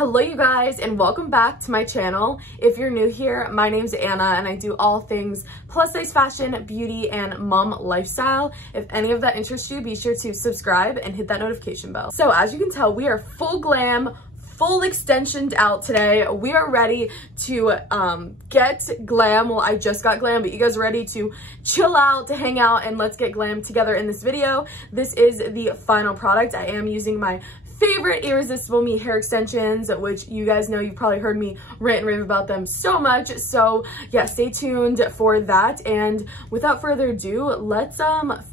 Hello you guys, and welcome back to my channel. If you're new here, my name's Anna and I do all things plus size fashion, beauty, and mom lifestyle. If any of that interests you, be sure to subscribe and hit that notification bell. So as you can tell, we are full glam, full extensioned out today. We are ready to get glam. Well, I just got glam, but you guys are ready to chill out, to hang out, and let's get glam together in this video. This is the final product. I am using my favorite Irresistible Me hair extensions, which you guys know, you've probably heard me rant and rave about them so much. So yeah, stay tuned for that. And without further ado, let's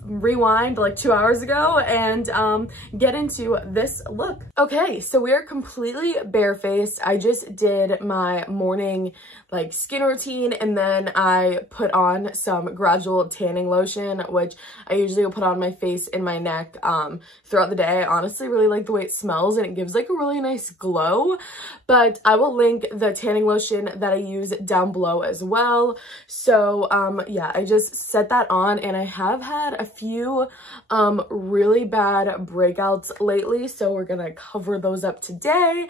rewind like 2 hours ago and get into this look. Okay, so we are completely barefaced. I just did my morning like skin routine, and then I put on some gradual tanning lotion, which I usually will put on my face and my neck throughout the day. I honestly really like the way it smells and it gives like a really nice glow, but I will link the tanning lotion that I use down below as well. So yeah, I just set that on, and I have had a few really bad breakouts lately, so we're gonna cover those up today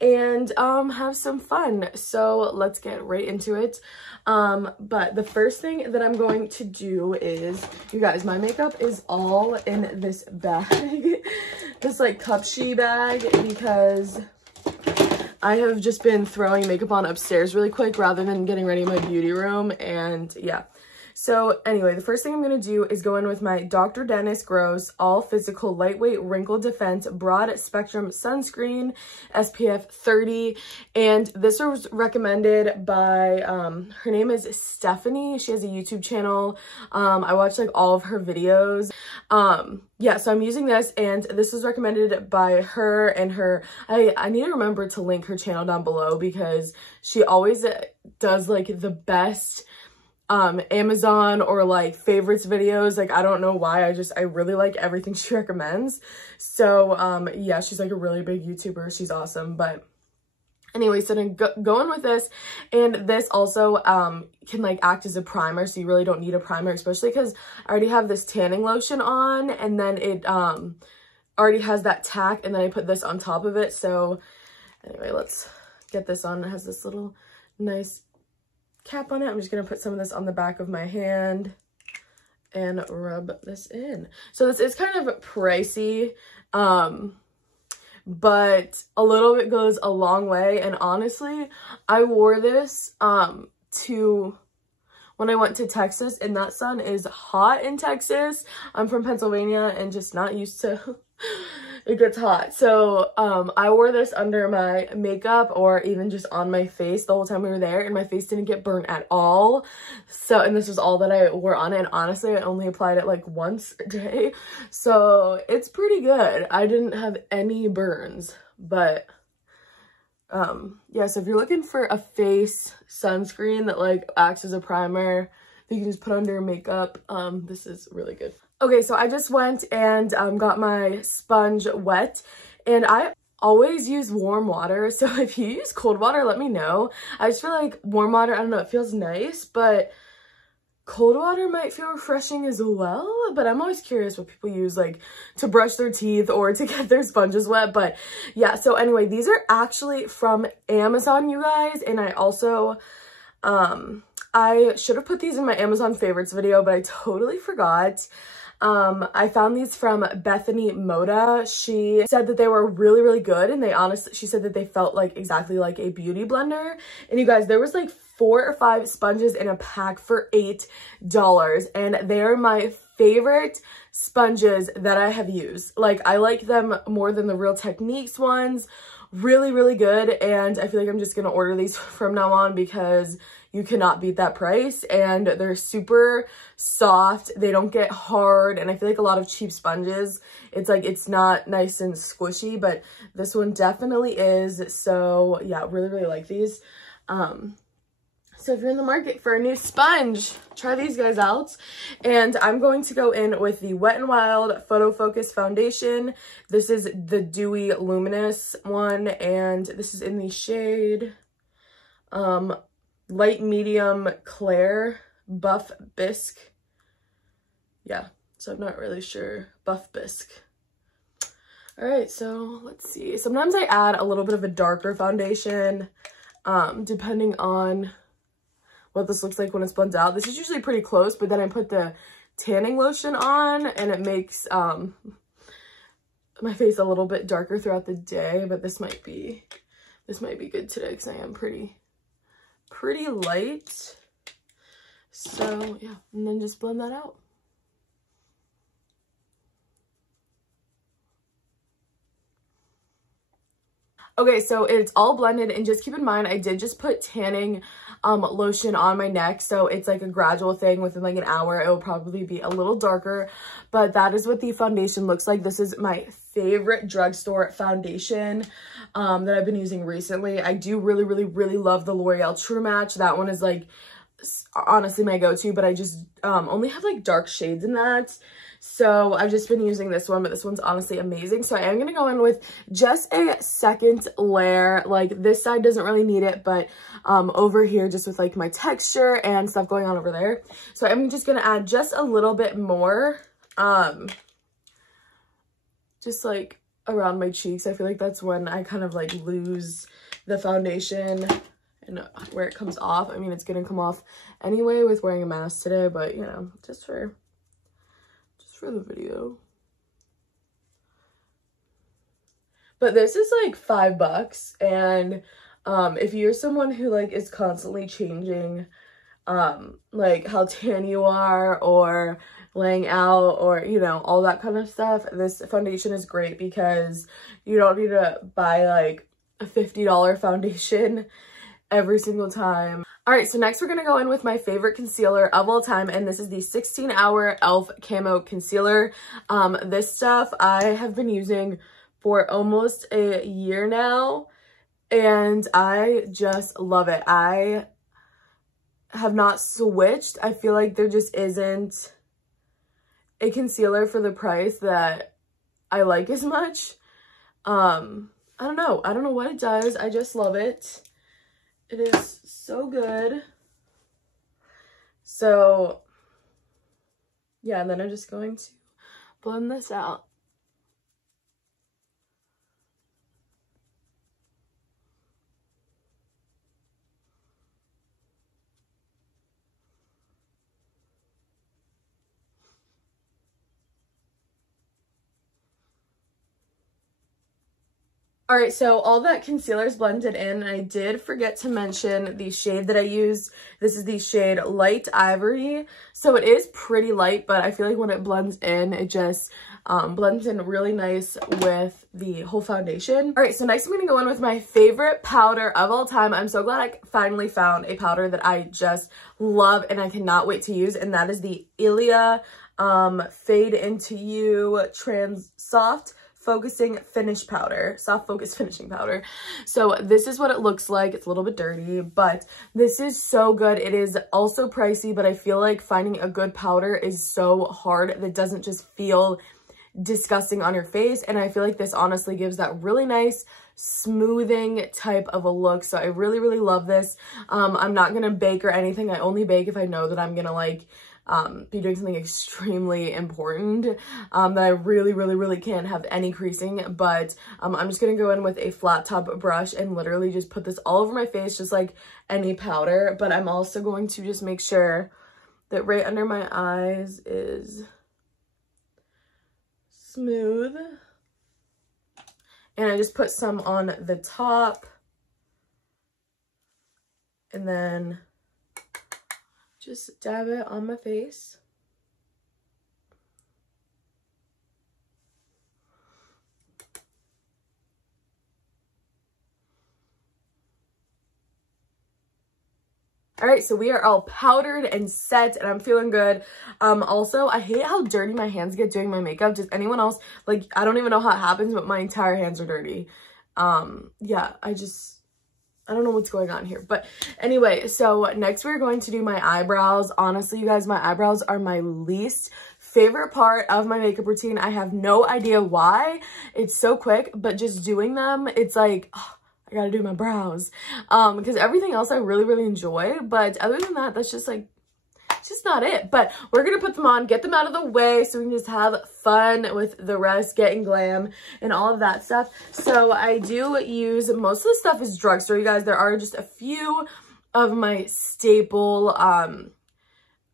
and have some fun. So let's get right into it. But the first thing that I'm going to do is, you guys, my makeup is all in this bag, this like Cupshe bag, because I have just been throwing makeup on upstairs really quick rather than getting ready in my beauty room. And yeah, so anyway, the first thing I'm going to do is go in with my Dr. Dennis Gross All Physical Lightweight Wrinkle Defense Broad Spectrum Sunscreen SPF 30. And this was recommended by, her name is Stephanie. She has a YouTube channel. I watch like all of her videos. Yeah, so I'm using this, and this was recommended by her and her, I need to remember to link her channel down below because she always does like the best Amazon or like favorites videos. Like, I don't know why, I really like everything she recommends. So yeah, she's like a really big YouTuber. She's awesome. But anyway, so then go in with this, and this also can like act as a primer, so you really don't need a primer, especially because I already have this tanning lotion on, and then it already has that tack, and then I put this on top of it. So anyway, let's get this on. It has this little nice cap on it. I'm just gonna put some of this on the back of my hand and rub this in. So this is kind of pricey, but a little bit goes a long way. And honestly, I wore this to when I went to Texas, and that sun is hot in Texas. I'm from Pennsylvania and just not used to it gets hot. So I wore this under my makeup or even just on my face the whole time we were there, and my face didn't get burnt at all. So, and this was all that I wore on it, and honestly I only applied it like once a day, so it's pretty good. I didn't have any burns. But yeah, so if you're looking for a face sunscreen that like acts as a primer that you can just put under your makeup, this is really good. Okay, so I just went and got my sponge wet, and I always use warm water. So if you use cold water, let me know. I just feel like warm water, I don't know, it feels nice, but cold water might feel refreshing as well. But I'm always curious what people use like to brush their teeth or to get their sponges wet. But yeah, so anyway, these are actually from Amazon, you guys. And I also, I should have put these in my Amazon favorites video, but I totally forgot. I found these from Bethany Moda. She said that they were really, really good, and they honestly, she said that they felt like exactly like a beauty blender. And you guys, there was like 4 or 5 sponges in a pack for $8, and they are my favorite sponges that I have used. Like, I like them more than the Real Techniques ones. Really, really good, and I feel like I'm just gonna order these from now on because you cannot beat that price, and they're super soft. They don't get hard, and I feel like a lot of cheap sponges, it's like it's not nice and squishy, but this one definitely is. So yeah, really, really like these. So if you're in the market for a new sponge, try these guys out. And I'm going to go in with the Wet n Wild Photo Focus Foundation. This is the Dewy Luminous one, and this is in the shade Light Medium Clair Buff Bisque. Yeah, so I'm not really sure. Buff Bisque. All right, so let's see. Sometimes I add a little bit of a darker foundation, depending on what this looks like when it's blended out. This is usually pretty close, but then I put the tanning lotion on and it makes my face a little bit darker throughout the day, but this might be good today because I am pretty light. So yeah, and then just blend that out. Okay, so it's all blended, and just keep in mind I did just put tanning lotion on my neck, so it's like a gradual thing. Within like an hour it will probably be a little darker, but that is what the foundation looks like. This is my favorite drugstore foundation that I've been using recently. I do really love the L'Oreal True Match. That one is like honestly my go-to, but I just only have like dark shades in that. So I've just been using this one, but this one's honestly amazing. So I am going to go in with just a second layer. Like this side doesn't really need it, but over here, just with like my texture and stuff going on over there. So I'm just going to add just a little bit more, just like around my cheeks. I feel like that's when I kind of like lose the foundation and where it comes off. I mean, it's going to come off anyway with wearing a mask today, but you know, just for the video. But this is like $5, and if you're someone who like is constantly changing like how tan you are or laying out or you know all that kind of stuff, this foundation is great because you don't need to buy like a $50 foundation every single time. All right, so next we're gonna go in with my favorite concealer of all time, and this is the 16-Hour e.l.f. Camo Concealer. This stuff I have been using for almost a year now, and I just love it. I have not switched. I feel like there just isn't a concealer for the price that I like as much. I don't know what it does. I just love it. It is so good. So yeah, and then I'm just going to blend this out. All right, so all that concealer is blended in. I did forget to mention the shade that I used. This is the shade Light Ivory. So it is pretty light, but I feel like when it blends in, it just blends in really nice with the whole foundation. All right, so next I'm gonna go in with my favorite powder of all time. I'm so glad I finally found a powder that I just love and I cannot wait to use, and that is the Ilia Fade Into You Soft Focus Finishing Powder. So this is what it looks like. It's a little bit dirty, but this is so good. It is also pricey, but I feel like finding a good powder is so hard that doesn't just feel disgusting on your face. And I feel like this honestly gives that really nice smoothing type of a look. So I really love this. I'm not gonna bake or anything. I only bake if I know that I'm gonna like be doing something extremely important that I really can't have any creasing. But I'm just gonna go in with a flat top brush and literally just put this all over my face, just like any powder. But I'm also going to just make sure that right under my eyes is smooth, and I just put some on the top, and then just dab it on my face. All right, so we are all powdered and set, and I'm feeling good. Also, I hate how dirty my hands get doing my makeup. Does anyone else, like, I don't even know how it happens, but my entire hands are dirty. Yeah, I don't know what's going on here. But anyway, so next we're going to do my eyebrows. Honestly, you guys, my eyebrows are my least favorite part of my makeup routine. I have no idea why. It's so quick, but just doing them, it's like, oh, I gotta do my brows. Because everything else I really enjoy. But other than that, that's just like it's just not it. But we're gonna put them on, get them out of the way so we can just have fun with the rest, getting glam and all of that stuff. So I do use, most of the stuff is drugstore, you guys. There are just a few of my staple,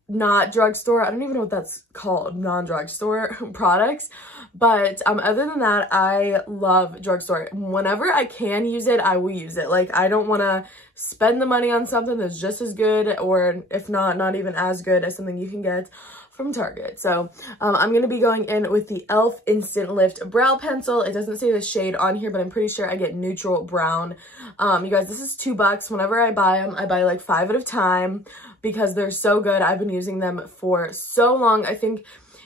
not drugstore, I don't even know what that's called, non-drugstore products. But other than that, I love drugstore. Whenever I can use it, I will use it. Like, I don't want to spend the money on something that's just as good, or if not even as good as something you can get from Target. So I'm going to be going in with the e.l.f. Instant Lift Brow Pencil. It doesn't say the shade on here, but I'm pretty sure I get neutral brown. You guys, this is $2. Whenever I buy them, I buy like 5 at a time because they're so good. I've been using them for so long. I think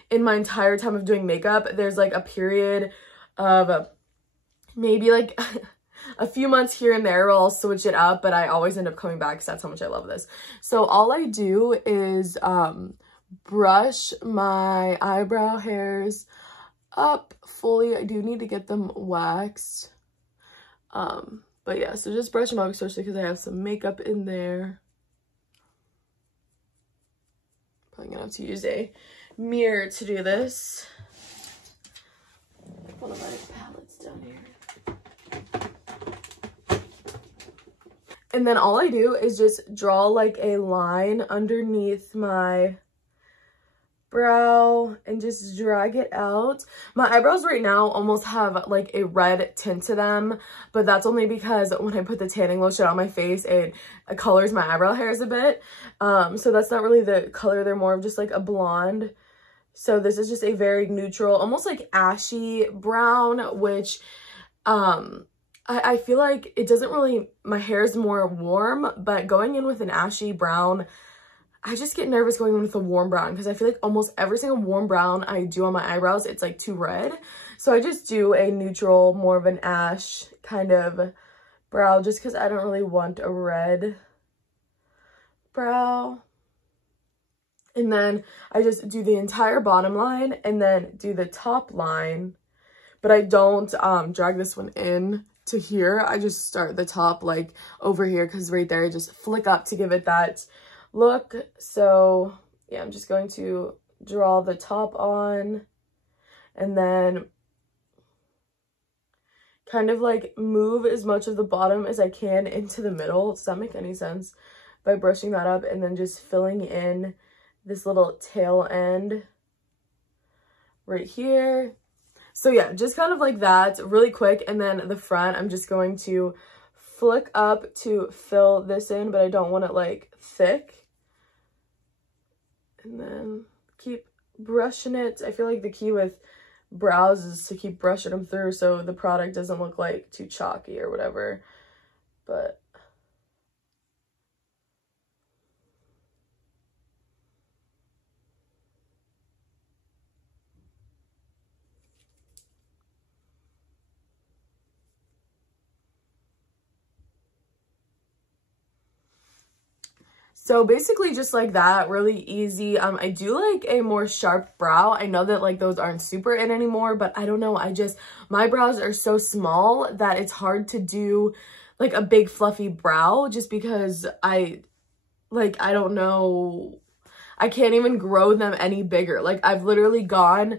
in my entire time of doing makeup, there's like a period of maybe like a few months here and there where I'll switch it up, but I always end up coming back because that's how much I love this. So all I do is brush my eyebrow hairs up fully. I do need to get them waxed. But yeah, so just brush them up, especially because I have some makeup in there. Probably gonna have to use a mirror to do this. One of my palettes down here. And then all I do is just draw like a line underneath my brow and just drag it out. My eyebrows right now almost have like a red tint to them, but that's only because when I put the tanning lotion on my face, it colors my eyebrow hairs a bit. So that's not really the color. They're more of just like a blonde. So this is just a very neutral, almost like ashy brown, which I feel like it doesn't really, my hair is more warm, but going in with an ashy brown, I just get nervous going in with a warm brown because I feel like almost every single warm brown I do on my eyebrows, it's like too red. So I just do a neutral, more of an ash kind of brow just because I don't really want a red brow. And then I just do the entire bottom line and then do the top line. But I don't drag this one in to here. I just start the top like over here because right there I just flick up to give it that look. So yeah, I'm just going to draw the top on and then kind of like move as much of the bottom as I can into the middle. Does that make any sense? By brushing that up and then just filling in this little tail end right here. So yeah, just kind of like that really quick. And then the front, I'm just going to flick up to fill this in, but I don't want it like thick. And then keep brushing it. I feel like the key with brows is to keep brushing them through so the product doesn't look like too chalky or whatever. But so basically just like that, really easy. I do like a more sharp brow. I know that like those aren't super in anymore, but I don't know. My brows are so small that it's hard to do like a big fluffy brow just because I don't know. I can't even grow them any bigger. Like I've literally gone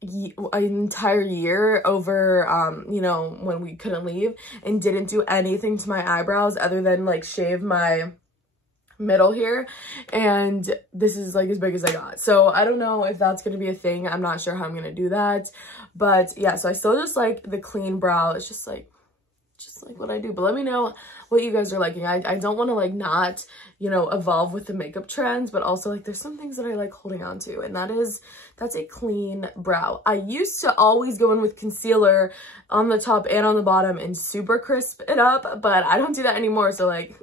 an entire year over you know, when we couldn't leave and didn't do anything to my eyebrows other than like shave my middle here, and this is like as big as I got. So I don't know if that's gonna be a thing. I'm not sure how I'm gonna do that, but yeah, so I still just like the clean brow. It's just like what I do. But let me know what you guys are liking. I don't want to like not, you know, evolve with the makeup trends, but also like there's some things that I like holding on to, and that's a clean brow. I used to always go in with concealer on the top and on the bottom and super crisp it up, but I don't do that anymore. So like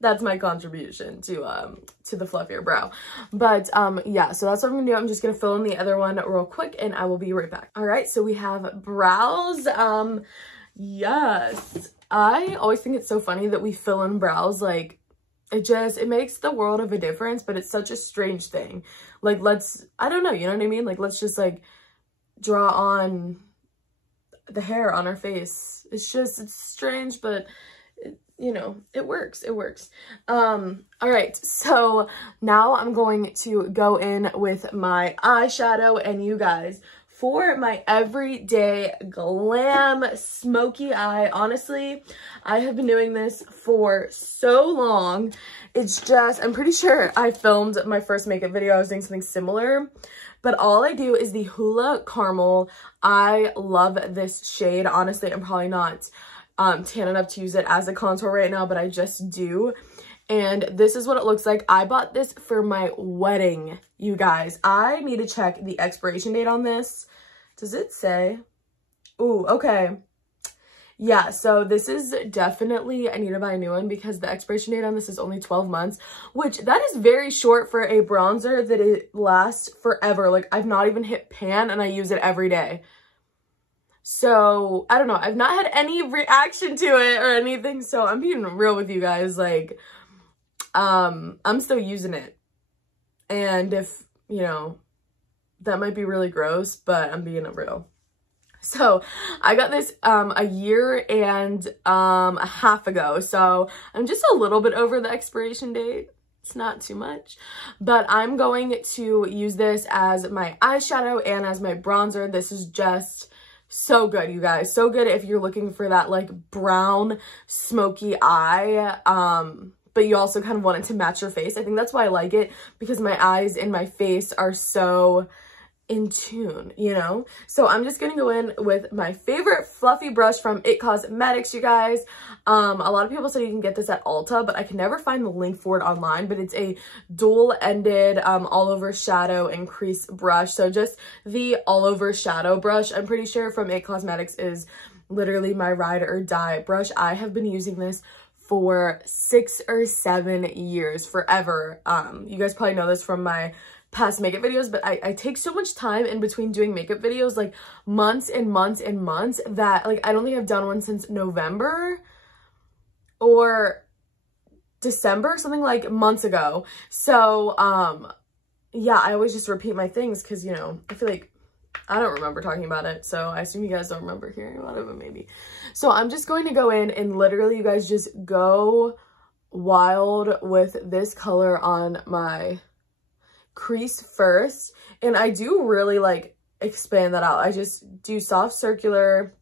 that's my contribution to the fluffier brow. But yeah, so that's what I'm gonna do. I'm just gonna fill in the other one real quick and I will be right back. All right, so we have brows. Yes, I always think it's so funny that we fill in brows. Like it makes the world of a difference, but it's such a strange thing. Like I don't know, you know what I mean? Like let's just like draw on the hair on our face. It's strange, but you know, it works. All right, so now I'm going to go in with my eyeshadow, and you guys, for my everyday glam smoky eye, honestly, I have been doing this for so long. It's just, I'm pretty sure I filmed my first makeup video, I was doing something similar, but all I do is the Hoola Caramel. I love this shade. Honestly, I'm probably not tan enough to use it as a contour right now, but I just do. And this is what it looks like. I bought this for my wedding, you guys. I need to check the expiration date on this. Does it say? Ooh, okay. Yeah, so this is definitely, I need to buy a new one because the expiration date on this is only 12 months, which that is very short for a bronzer that it lasts forever. Like, I've not even hit pan and I use it every day. So, I don't know. I've not had any reaction to it or anything, so I'm being real with you guys. Like, I'm still using it. And if, you know, that might be really gross, but I'm being real. So, I got this a year and a half ago, so I'm just a little bit over the expiration date. It's not too much, but I'm going to use this as my eyeshadow and as my bronzer. This is just so good, you guys. So good if you're looking for that like brown smoky eye, but you also kind of want it to match your face. I think that's why I like it, because my eyes and my face are so in tune, you know? So I'm just gonna go in with my favorite fluffy brush from IT Cosmetics, you guys. A lot of people said you can get this at Ulta, but I can never find the link for it online, but it's a dual-ended all over shadow and crease brush. So just the all over shadow brush, I'm pretty sure, from IT Cosmetics is literally my ride or die brush. I have been using this for 6 or 7 years, forever. You guys probably know this from my past makeup videos, but I take so much time in between doing makeup videos, like months and months and months, that like I don't think I've done one since November or December, something like months ago. So yeah, I always just repeat my things because, you know, I feel like I don't remember talking about it, so I assume you guys don't remember hearing about it, but maybe. So I'm just going to go in and literally, you guys, just go wild with this color on my crease first, and I do really like expand that out. I just do soft circular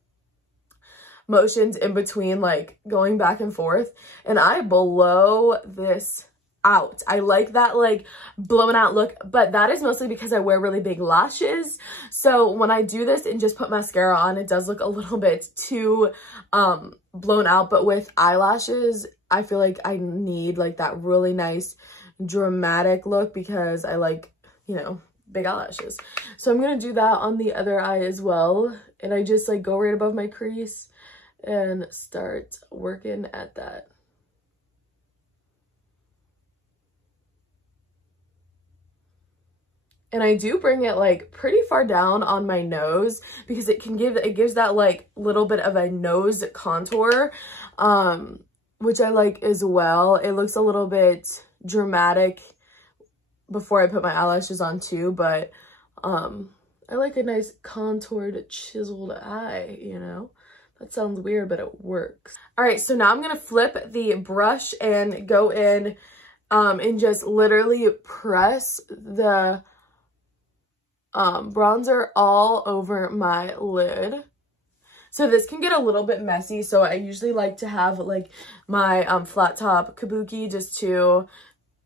motions in between, like going back and forth, and I blow this out. I like that like blown out look, but that is mostly because I wear really big lashes. So when I do this and just put mascara on, it does look a little bit too blown out, but with eyelashes, I feel like I need like that really nice dramatic look because I like, you know, big eyelashes. So I'm gonna do that on the other eye as well, and I just like go right above my crease and start working at that. And I do bring it like pretty far down on my nose because it gives that like little bit of a nose contour, which I like as well. It looks a little bit dramatic before I put my eyelashes on too, but I like a nice contoured chiseled eye, you know. That sounds weird, but it works. All right, so now I'm gonna flip the brush and go in and just literally press the bronzer all over my lid. So this can get a little bit messy, so I usually like to have like my flat top kabuki just to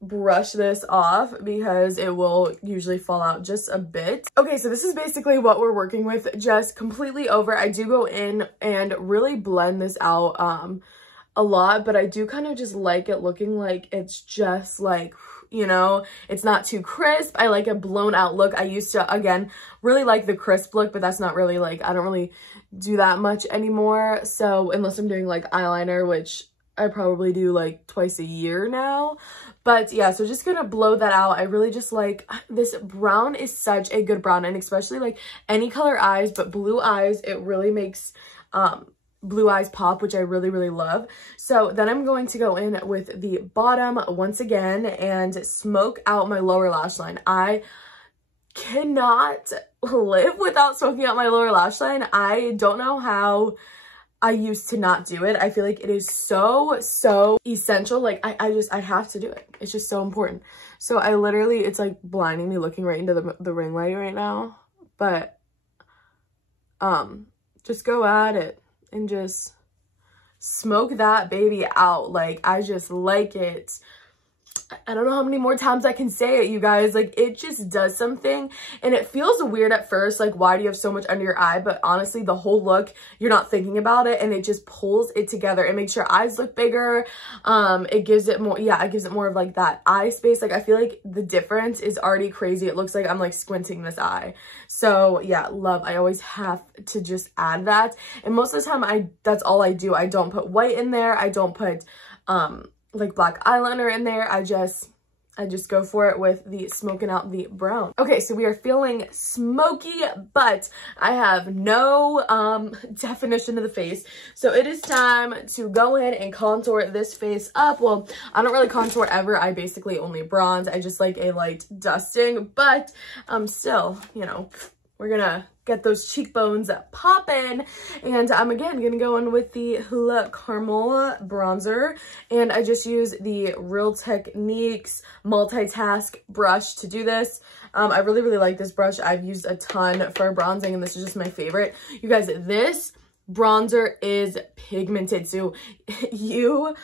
brush this off because it will usually fall out just a bit. Okay, so this is basically what we're working with, just completely over. I do go in and really blend this out a lot, but I do kind of just like it looking like it's just like, you know, it's not too crisp. I like a blown out look. I used to, again, really like the crisp look, but that's not really like, I don't really do that much anymore. So unless I'm doing like eyeliner, which I probably do like twice a year now. But yeah, so just gonna blow that out. I really just like, this brown is such a good brown, and especially like any color eyes, but blue eyes, it really makes blue eyes pop, which I really, really love. So then I'm going to go in with the bottom once again and smoke out my lower lash line. I cannot live without smoking out my lower lash line. I don't know how I used to not do it. I feel like it is so essential. Like I have to do it. It's just so important. So I literally, it's like blinding me looking right into the ring light right now. But just go at it and just smoke that baby out. Like, I just like it. I don't know how many more times I can say it, you guys. Like, it just does something, and it feels weird at first. Like, why do you have so much under your eye? But honestly, the whole look, you're not thinking about it, and it just pulls it together. It makes your eyes look bigger. It gives it more, yeah, it gives it more of like that eye space. Like, I feel like the difference is already crazy. It looks like I'm like squinting this eye. So yeah, love. I always have to just add that. And most of the time, that's all I do. I don't put white in there. I don't put, like black eyeliner in there. I just go for it with the smoking out the brown. Okay, so we are feeling smoky, but I have no definition to the face. So it is time to go in and contour this face up. Well, I don't really contour ever. I basically only bronze. I just like a light dusting, but still, you know, we're gonna get those cheekbones popping. And I'm again gonna go in with the Hoola Caramel bronzer, and I just use the Real Techniques multitask brush to do this. I really like this brush. I've used a ton for bronzing, and this is just my favorite. You guys, this bronzer is pigmented, so you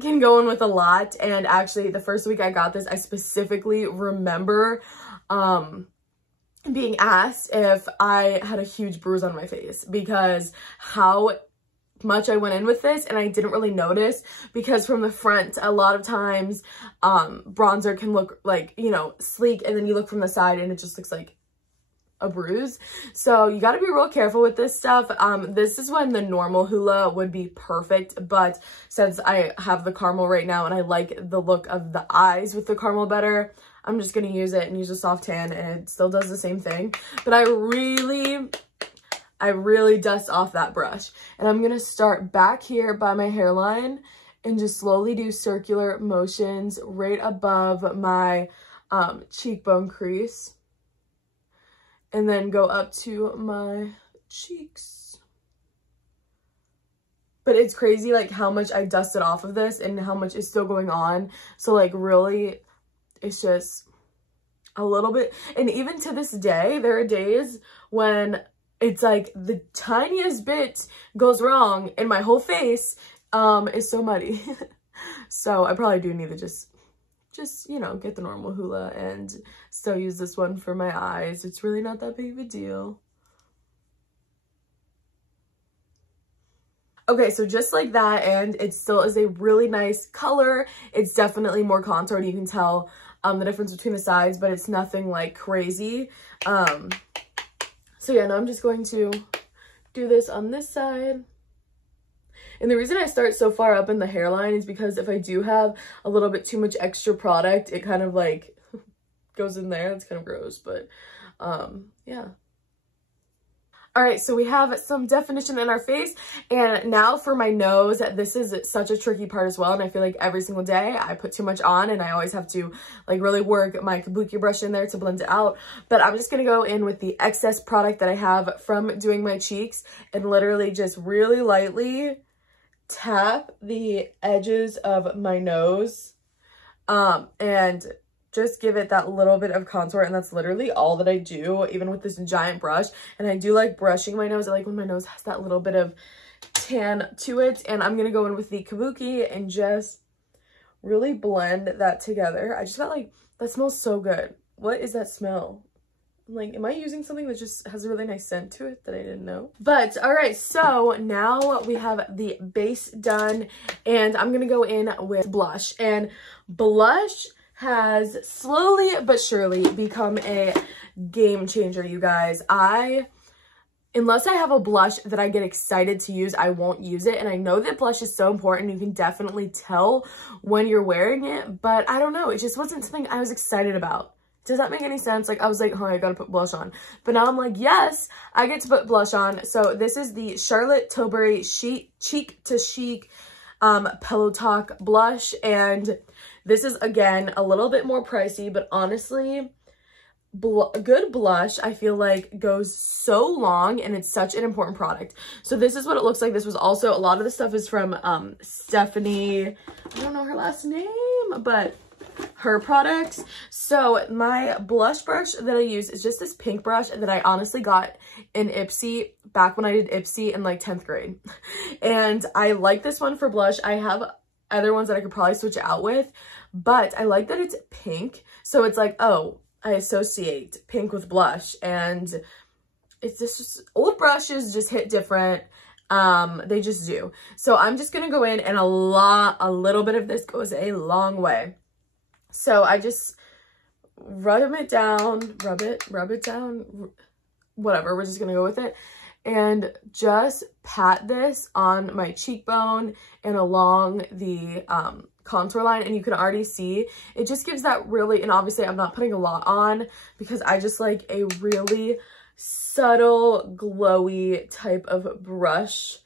can go in with a lot. And actually, the first week I got this, I specifically remember being asked if I had a huge bruise on my face because how much I went in with this, and I didn't really notice because from the front, a lot of times bronzer can look like, you know, sleek, and then you look from the side and it just looks like a bruise. So you got to be real careful with this stuff. This is when the normal Hoola would be perfect, but since I have the caramel right now and I like the look of the eyes with the caramel better, I'm just going to use it and use a soft tan, and it still does the same thing. But I really dust off that brush. And I'm going to start back here by my hairline and just slowly do circular motions right above my cheekbone crease. And then go up to my cheeks. But it's crazy like how much I dusted off of this and how much is still going on. So like really, it's just a little bit. And even to this day, there are days when it's like the tiniest bit goes wrong and my whole face is so muddy. So I probably do need to just, you know, get the normal Hoola and still use this one for my eyes. It's really not that big of a deal. Okay, so just like that, and it still is a really nice color. It's definitely more contoured. You can tell the difference between the sides, but it's nothing like crazy. So yeah, now I'm just going to do this on this side. And the reason I start so far up in the hairline is because if I do have a little bit too much extra product, it kind of like goes in there. It's kind of gross, but yeah. All right, so we have some definition in our face, and now for my nose. This is such a tricky part as well, and I feel like every single day I put too much on, and I always have to like really work my kabuki brush in there to blend it out. But I'm just gonna go in with the excess product that I have from doing my cheeks and literally just really lightly tap the edges of my nose and just give it that little bit of contour, and that's literally all that I do, even with this giant brush. And I do like brushing my nose. I like when my nose has that little bit of tan to it. And I'm gonna go in with the kabuki and just really blend that together. I just felt like that smells so good. What is that smell? Like, am I using something that just has a really nice scent to it that I didn't know? But all right, so now we have the base done, and I'm gonna go in with blush. And blush has slowly but surely become a game changer, you guys. Unless I have a blush that I get excited to use, I won't use it. And I know that blush is so important. You can definitely tell when you're wearing it, but I don't know. It just wasn't something I was excited about. Does that make any sense? Like, I was like, oh, I gotta put blush on. But now I'm like, yes, I get to put blush on. So this is the Charlotte Tilbury Cheek to Chic Pillow Talk blush. And this is, again, a little bit more pricey, but honestly, good blush, I feel like goes so long, and it's such an important product. So this is what it looks like. This was also, a lot of the stuff is from Stephanie, I don't know her last name, but her products. So my blush brush that I use is just this pink brush that I honestly got in Ipsy back when I did Ipsy in like 10th grade. And I like this one for blush. I have other ones that I could probably switch out with, but I like that it's pink. So it's like, oh, I associate pink with blush, and it's just, old brushes just hit different. They just do. So I'm just going to go in, and a little bit of this goes a long way. So I just rub it down, whatever, we're just going to go with it. And just pat this on my cheekbone and along the contour line, and you can already see it just gives that really, and obviously I'm not putting a lot on because I just like a really subtle glowy type of blush.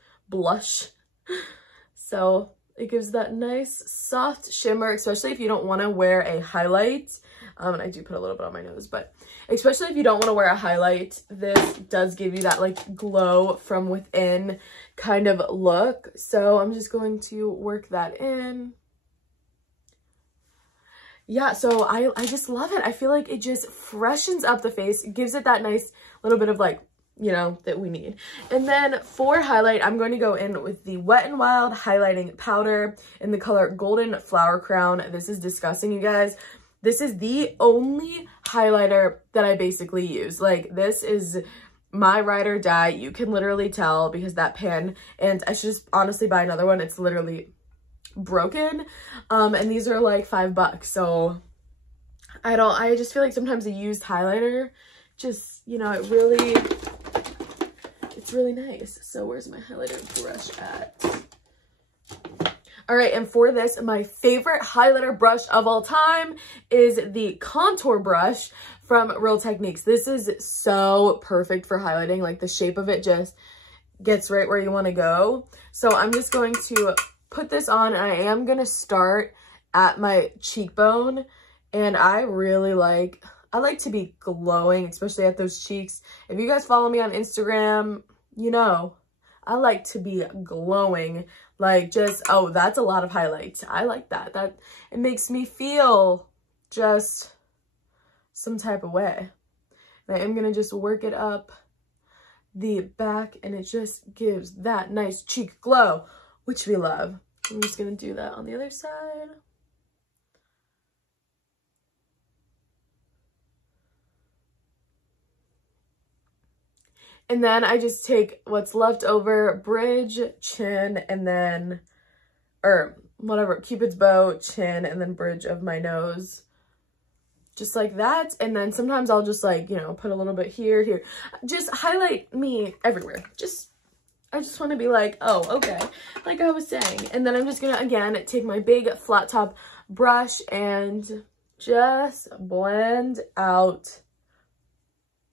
So it gives that nice soft shimmer, especially if you don't want to wear a highlight. And I do put a little bit on my nose, but especially if you don't want to wear a highlight, this does give you that like glow from within kind of look. So I'm just going to work that in. Yeah, so I just love it. I feel like it just freshens up the face, gives it that nice little bit of like, you know, that we need. And then for highlight, I'm going to go in with the Wet n Wild highlighting powder in the color Golden Flower Crown. This is disgusting, you guys. This is the only highlighter that I basically use. Like, this is my ride or die. You can literally tell because that pen, and I should just honestly buy another one. It's literally broken. And these are like $5. So I just feel like sometimes a used highlighter just, you know, it's really nice. So where's my highlighter brush at? All right, and for this, my favorite highlighter brush of all time is the contour brush from Real Techniques. This is so perfect for highlighting. Like, the shape of it just gets right where you want to go. So I'm just going to put this on, and I am going to start at my cheekbone. And I like to be glowing, especially at those cheeks. If you guys follow me on Instagram, you know, I like to be glowing. Like, just, oh, that's a lot of highlights. I like that. It makes me feel just some type of way. And I am going to just work it up the back, and it just gives that nice cheek glow, which we love. I'm just going to do that on the other side. And then I just take what's left over, bridge, chin, and then, or whatever, Cupid's bow, chin, and then bridge of my nose. Just like that. And then sometimes I'll just like, you know, put a little bit here. Just highlight me everywhere. I just want to be like, oh, okay, like I was saying. And then I'm just going to, again, take my big flat top brush and just blend out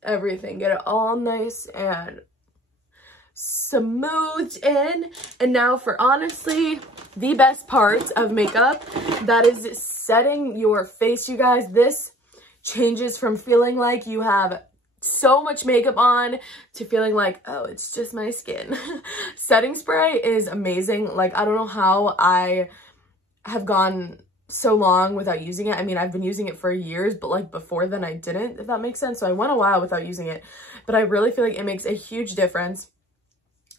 everything. Get it all nice and smoothed in. And now for honestly the best part of makeup, that is setting your face, you guys. This changes from feeling like you have so much makeup on to feeling like, oh, it's just my skin. Setting spray is amazing. Like, I don't know how I have gone so long without using it. I mean, I've been using it for years, but like before then I didn't, if that makes sense. So I went a while without using it, but I really feel like it makes a huge difference.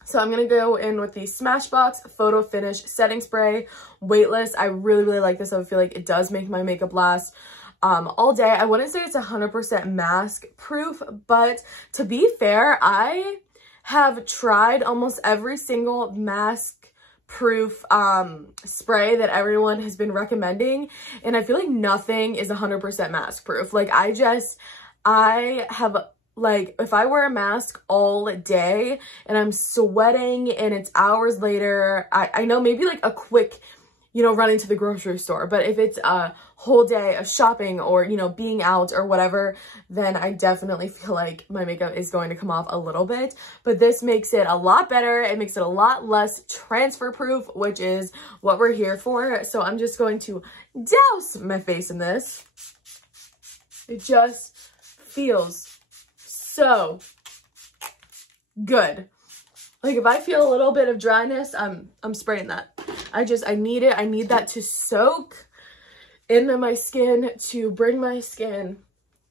So I'm going to go in with the Smashbox Photo Finish Setting Spray, weightless. I really like this. I feel like it does make my makeup last all day. I wouldn't say it's 100% mask proof, but to be fair, I have tried almost every single mask proof spray that everyone has been recommending, and I feel like nothing is 100% mask proof. Like, I have, like, if I wear a mask all day and I'm sweating and it's hours later, I know maybe like a quick, you know, running to the grocery store, but if it's a whole day of shopping or, you know, being out or whatever, then I definitely feel like my makeup is going to come off a little bit. But this makes it a lot better. It makes it a lot less transfer proof, which is what we're here for. So I'm just going to douse my face in this. It just feels so good. Like if I feel a little bit of dryness, I'm spraying that. I need it. I need that to soak into my skin, to bring my skin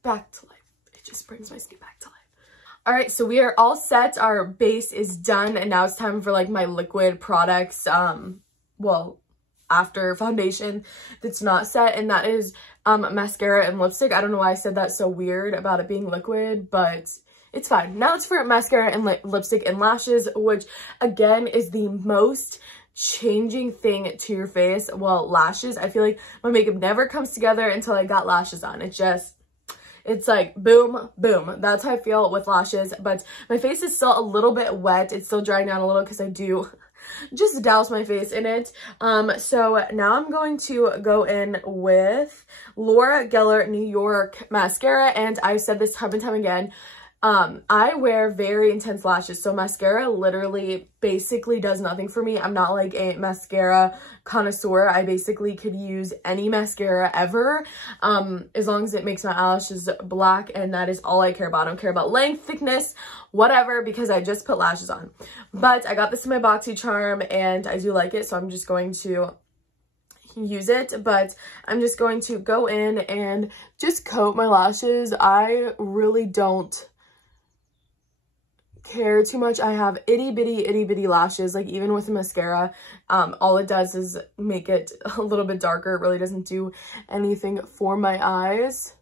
back to life. It just brings my skin back to life. All right, so we are all set. Our base is done, and now it's time for like my liquid products. Well, after foundation that's not set, and that is mascara and lipstick. I don't know why I said that so weird about it being liquid, but it's fine. Now it's for mascara and lipstick and lashes, which again is the most changing thing to your face. Well, lashes, I feel like my makeup never comes together until I got lashes on. It's like boom, boom. That's how I feel with lashes, but my face is still a little bit wet. It's still drying down a little because I do just douse my face in it. So now I'm going to go in with Laura Geller New York mascara, and I've said this time and time again, I wear very intense lashes, so mascara literally basically does nothing for me. I'm not like a mascara connoisseur. I basically could use any mascara ever, as long as it makes my eyelashes black, and that is all I care about. I don't care about length, thickness, whatever, because I just put lashes on. But I got this in my BoxyCharm, and I do like it, so I'm just going to use it. But I'm just going to go in and just coat my lashes. I really don't care too much. I have itty bitty lashes, like even with mascara. All it does is make it a little bit darker. It really doesn't do anything for my eyes.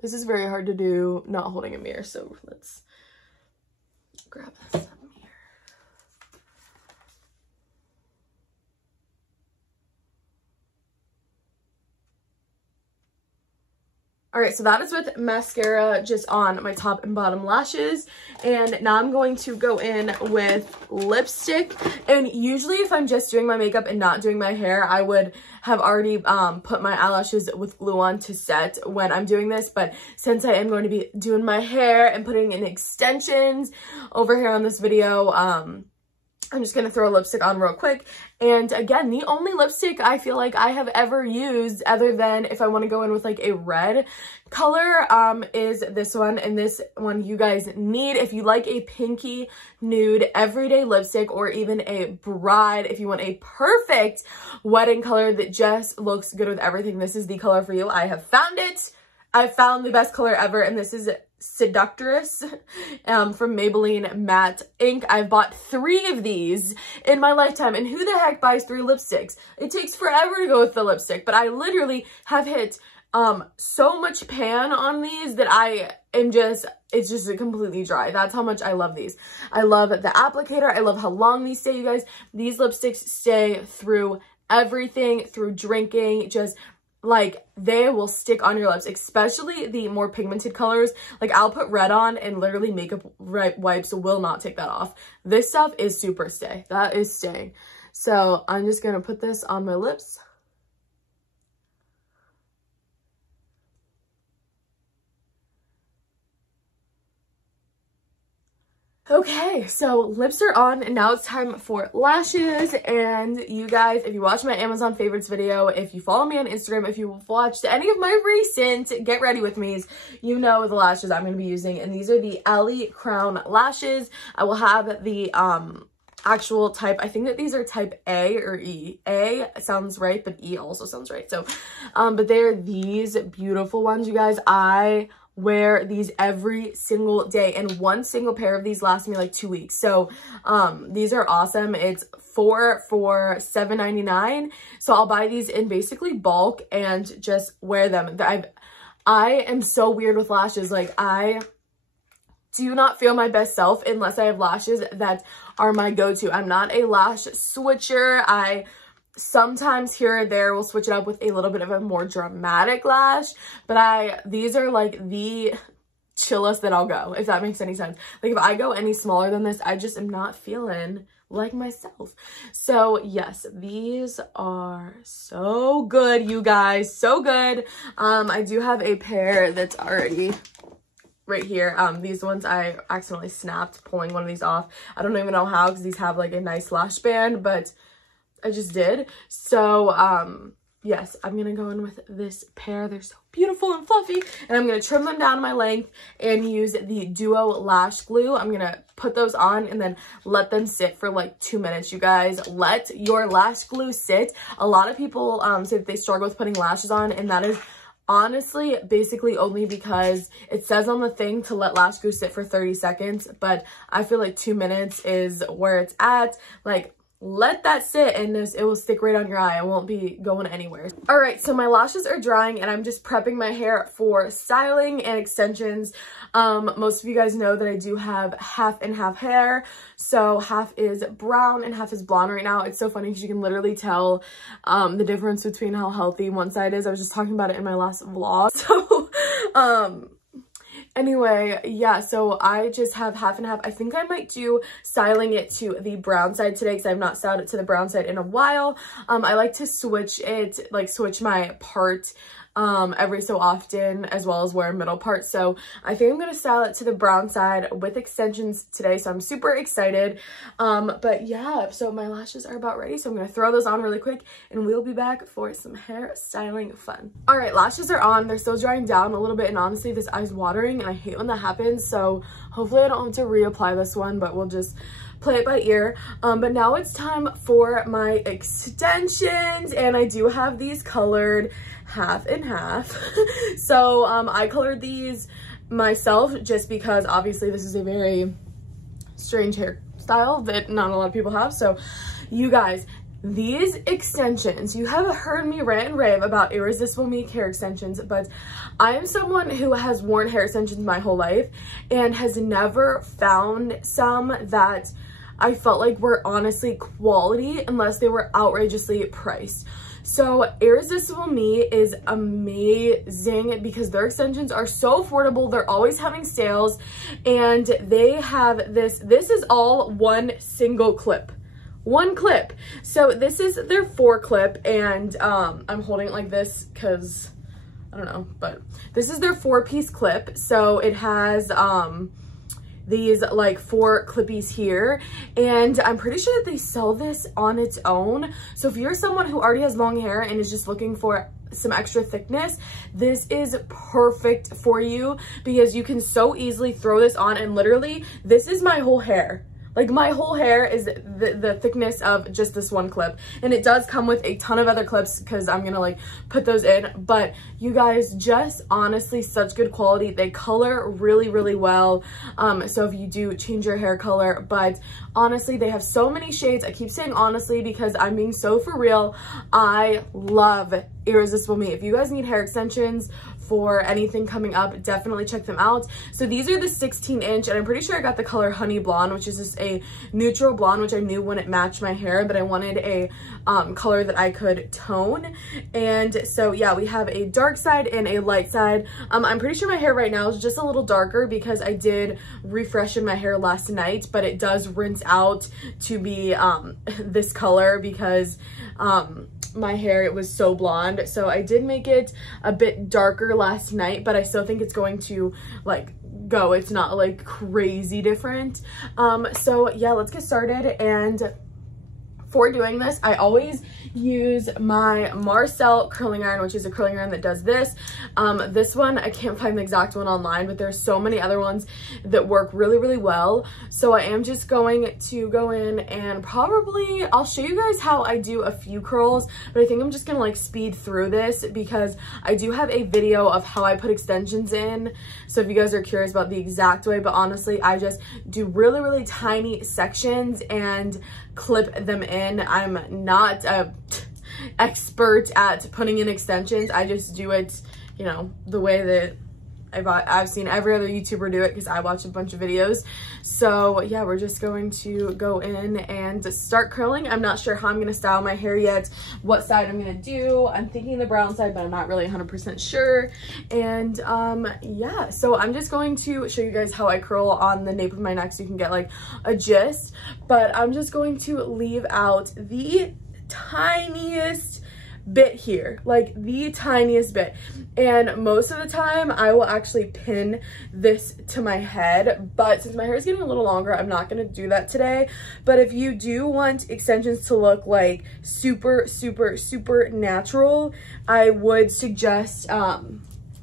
This is very hard to do not holding a mirror, so let's grab this mirror. All right, so that is with mascara just on my top and bottom lashes. And now I'm going to go in with lipstick. And usually if I'm just doing my makeup and not doing my hair, I would have already put my eyelashes with glue on to set when I'm doing this. But since I am going to be doing my hair and putting in extensions over here on this video, I'm just going to throw a lipstick on real quick. And again, the only lipstick I feel like I have ever used, other than if I want to go in with like a red color, is this one. And this one you guys need if you like a pinky nude everyday lipstick, or even a bride, if you want a perfect wedding color that just looks good with everything. This is the color for you. I have found it. I found the best color ever, and this is Seductress from Maybelline Matte Ink. I've bought 3 of these in my lifetime, and who the heck buys 3 lipsticks? It takes forever to go with the lipstick, but I literally have hit so much pan on these that I am just, it's just completely dry. That's how much I love these. I love the applicator. I love how long these stay, you guys. These lipsticks stay through everything, through drinking, just like they will stick on your lips, especially the more pigmented colors. Like I'll put red on and literally makeup wipes will not take that off. This stuff is super stay. That is staying. So I'm just gonna put this on my lips. Okay, so lips are on, and now it's time for lashes. And you guys, if you watch my Amazon favorites video, if you follow me on Instagram, if you've watched any of my recent Get Ready With Me's, you know the lashes I'm going to be using. And these are the Ellie Crown lashes. I will have the actual type. I think that these are type A or E. A sounds right, but E also sounds right. So, but they're these beautiful ones, you guys. I wear these every single day, and one single pair of these lasts me like 2 weeks. So these are awesome. It's 4 for $7.99. So I'll buy these in basically bulk and just wear them. I am so weird with lashes. Like I do not feel my best self unless I have lashes that are my go-to. I'm not a lash switcher. I sometimes here or there will switch it up with a little bit of a more dramatic lash, but these are like the chillest that I'll go, if that makes any sense. Like if I go any smaller than this, I just am not feeling like myself. So yes, these are so good, you guys, so good. I do have a pair that's already right here. These ones I accidentally snapped pulling one of these off. I don't even know how, because these have like a nice lash band, but I just did. So yes, I'm gonna go in with this pair. They're so beautiful and fluffy, and I'm gonna trim them down to my length and use the Duo Lash Glue. I'm gonna put those on and then let them sit for like 2 minutes. You guys, let your lash glue sit. A lot of people say that they struggle with putting lashes on, and that is honestly basically only because it says on the thing to let lash glue sit for 30 seconds, but I feel like 2 minutes is where it's at. Like, let that sit and it will stick right on your eye. It won't be going anywhere. All right, so my lashes are drying and I'm just prepping my hair for styling and extensions. Most of you guys know that I do have half and half hair. So half is brown and half is blonde right now. It's so funny because you can literally tell the difference between how healthy one side is. I was just talking about it in my last vlog. So anyway, yeah, so I just have half and half. I think I might do styling it to the brown side today because I've not styled it to the brown side in a while. I like to switch it, like switch my part every so often, as well as wear a middle part. So I think I'm going to style it to the brown side with extensions today. So I'm super excited. But yeah, so my lashes are about ready. So I'm going to throw those on really quick and we'll be back for some hair styling fun. All right, lashes are on. They're still drying down a little bit. And honestly, this eye's watering and I hate when that happens. So hopefully I don't have to reapply this one, but we'll just play it by ear. But now it's time for my extensions, and I do have these colored half and half. So I colored these myself just because obviously this is a very strange hairstyle that not a lot of people have. So you guys, these extensions, you have heard me rant and rave about Irresistible Me hair extensions, but I am someone who has worn hair extensions my whole life and has never found some that I felt like were honestly quality unless they were outrageously priced. So Irresistible Me is amazing because their extensions are so affordable. They're always having sales, and they have this is all one single clip. One clip. So this is their 4 clip, and I'm holding it like this because I don't know, but this is their 4-piece clip. So it has these like 4 clippies here, and I'm pretty sure that they sell this on its own. So if you're someone who already has long hair and is just looking for some extra thickness, this is perfect for you because you can so easily throw this on, and literally this is my whole hair. Like, my whole hair is the thickness of just this one clip. And it does come with a ton of other clips because I'm gonna like put those in. But you guys, just honestly such good quality. They color really, really well. So if you do change your hair color, but honestly, they have so many shades. I keep saying honestly because I'm being so for real. I love Irresistible Me. If you guys need hair extensions for anything coming up, definitely check them out. So these are the 16-inch, and I'm pretty sure I got the color Honey Blonde, which is just a neutral blonde, which I knew wouldn't match my hair, but I wanted a color that I could tone. And so yeah, we have a dark side and a light side. I'm pretty sure my hair right now is just a little darker because I did refreshen my hair last night, but it does rinse out to be this color because my hair, it was so blonde. So I did make it a bit darker last night, but I still think it's going to like go. It's not like crazy different. So yeah, let's get started. And for doing this, I always use my Marcel curling iron, which is a curling iron that does this. This one, I can't find the exact one online, but there's so many other ones that work really, really well. So I am just going to go in and probably, I'll show you guys how I do a few curls, but I think I'm just gonna like speed through this because I do have a video of how I put extensions in. So if you guys are curious about the exact way, but honestly, I just do really, really tiny sections and clip them in. I'm not a expert at putting in extensions. I just do it, you know, the way that I've seen every other YouTuber do it because I watch a bunch of videos. So yeah, we're just going to go in and start curling. I'm not sure how I'm going to style my hair yet, what side I'm going to do. I'm thinking the brown side, but I'm not really 100% sure. And yeah, so I'm just going to show you guys how I curl on the nape of my neck so you can get like a gist. But I'm just going to leave out the tiniest bit here, like the tiniest bit. And most of the time I will actually pin this to my head, but since my hair is getting a little longer, I'm not going to do that today. But if you do want extensions to look like super natural, I would suggest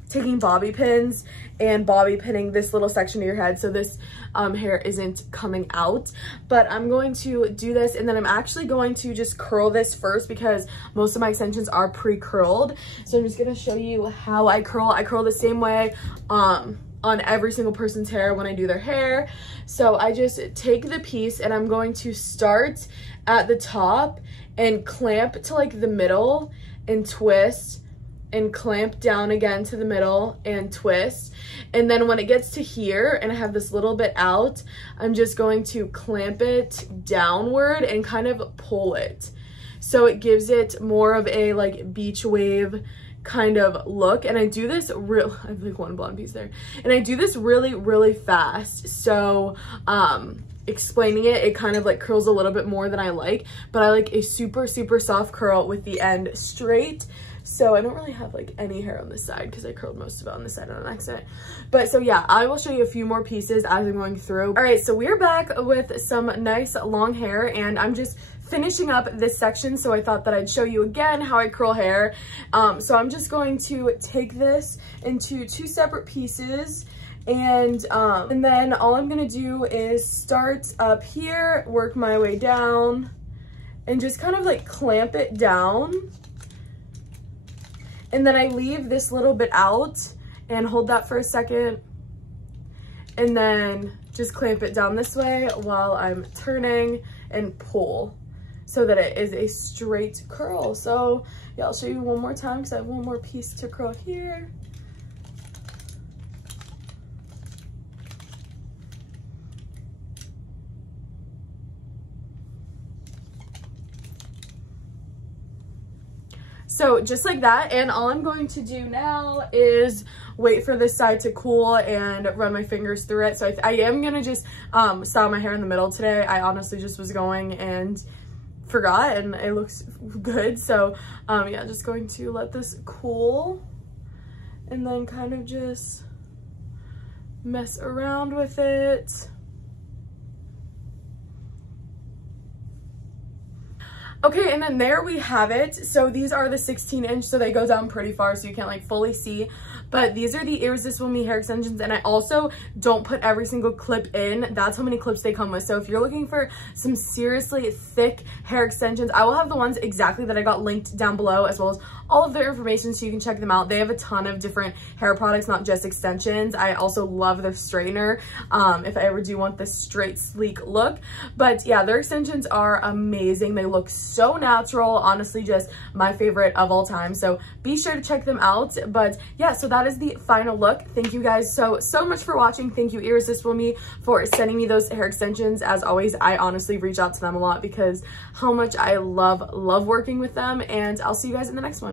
taking bobby pins and bobby pinning this little section of your head so this hair isn't coming out. But I'm going to do this, and then I'm actually going to just curl this first because most of my extensions are pre-curled. So I'm just going to show you how I curl. I curl the same way on every single person's hair when I do their hair. So I just take the piece and I'm going to start at the top and clamp to like the middle and twist, and clamp down again to the middle and twist. And then when it gets to here and I have this little bit out, I'm just going to clamp it downward and kind of pull it. So it gives it more of a like beach wave kind of look. And I do this I have like one blonde piece there. And I do this really fast. So explaining it kind of like curls a little bit more than I like, but I like a super soft curl with the end straight. So I don't really have like any hair on this side because I curled most of it on this side on accident. But so yeah, I will show you a few more pieces as I'm going through. All right, so we're back with some nice long hair, and I'm just finishing up this section. So I thought that I'd show you again how I curl hair. So I'm just going to take this into two separate pieces. And then all I'm gonna do is start up here, work my way down, and just kind of like clamp it down. And then I leave this little bit out and hold that for a second. And then just clamp it down this way while I'm turning and pull so that it is a straight curl. So yeah, I'll show you one more time because I have one more piece to curl here. So just like that, and all I'm going to do now is wait for this side to cool and run my fingers through it. So I am gonna just style my hair in the middle today. I honestly just was going and forgot, and it looks good. So yeah, just going to let this cool and then kind of just mess around with it. Okay, and then there we have it. So these are the 16-inch, so they go down pretty far so you can't like fully see. But these are the Irresistible Me hair extensions, and I also don't put every single clip in. That's how many clips they come with. So if you're looking for some seriously thick hair extensions, I will have the ones exactly that I got linked down below, as well as all of their information so you can check them out. They have a ton of different hair products, not just extensions. I also love their straightener if I ever do want this straight, sleek look. But yeah, their extensions are amazing. They look so natural, honestly, just my favorite of all time. So be sure to check them out. But yeah, so that is the final look. Thank you guys so much for watching. Thank you, Irresistible Me, for sending me those hair extensions. As always, I honestly reach out to them a lot because how much I love working with them, and I'll see you guys in the next one.